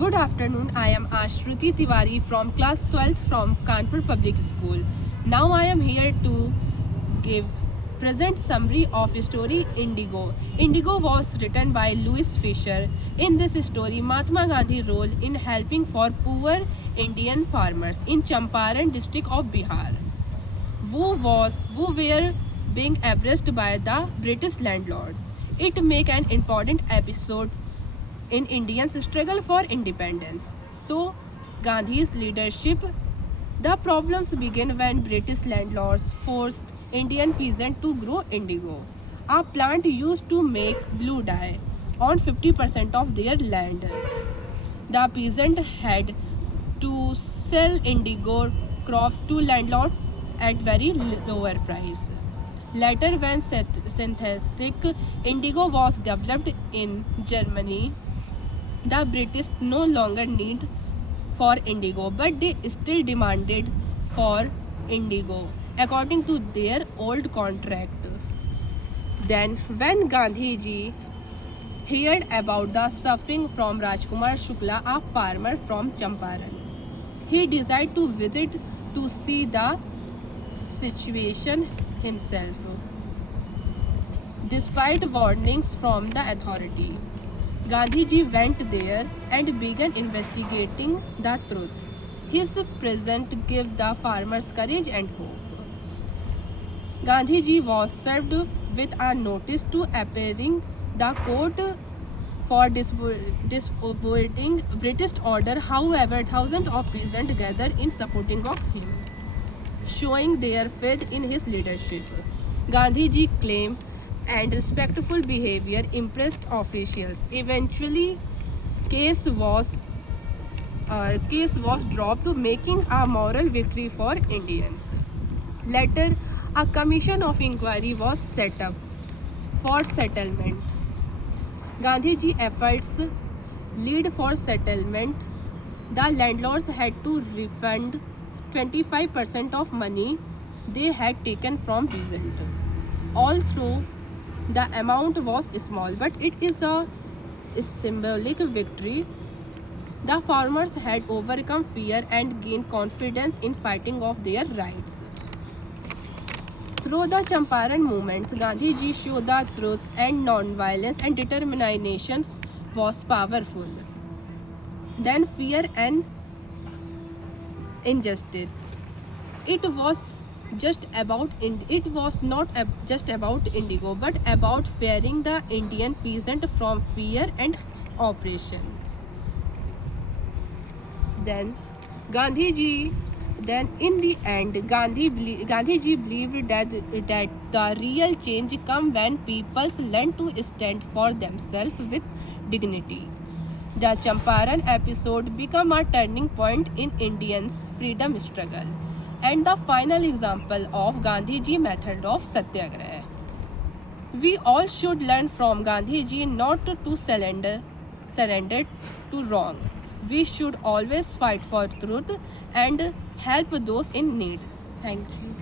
Good afternoon. I am Ashruti Tiwari from class 12th from Kanpur Public School. Now I am here to give present summary of story Indigo. Indigo was written by Louis Fisher. In this story, Mahatma Gandhi role in helping for poor Indian farmers in Champaran district of Bihar, who were being oppressed by the British landlords. It make an important episode in Indians' struggle for independence. So, Gandhi's leadership. The problems began when British landlords forced Indian peasants to grow indigo, a plant used to make blue dye, on 50% of their land. The peasant had to sell indigo crops to landlords at very lower price. Later, when synthetic indigo was developed in Germany, the British no longer need for indigo, but they still demanded for indigo according to their old contract. Then, when Gandhiji heard about the suffering from Rajkumar Shukla, a farmer from Champaran, he decided to visit to see the situation himself, despite warnings from the authority. Gandhiji went there and began investigating the truth. His presence gave the farmers courage and hope. Gandhiji was served with a notice to appearing the court for disobeying British order. However, thousands of peasants gathered in supporting of him, showing their faith in his leadership. Gandhiji claimed and respectful behavior impressed officials. Eventually, case was case was dropped, making a moral victory for Indians. Later, a commission of inquiry was set up for settlement. Gandhiji efforts lead for settlement. The landlords had to refund 25% of money they had taken from peasants. Although the amount was small, but it is a symbolic victory. The farmers had overcome fear and gained confidence in fighting of their rights. Through the Champaran movement, Gandhiji showed the truth and non-violence and determination was powerful than fear and injustice. It was it was not just about indigo, but about freeing the Indian peasant from fear and oppressions. Then Gandhiji, then in the end, Gandhiji believed that the real change come when people learn to stand for themselves with dignity. The Champaran episode became a turning point in Indians' freedom struggle and the final example of Gandhiji method of Satyagraha. We all should learn from Gandhiji not to surrender to wrong. We should always fight for truth and help those in need. Thank you.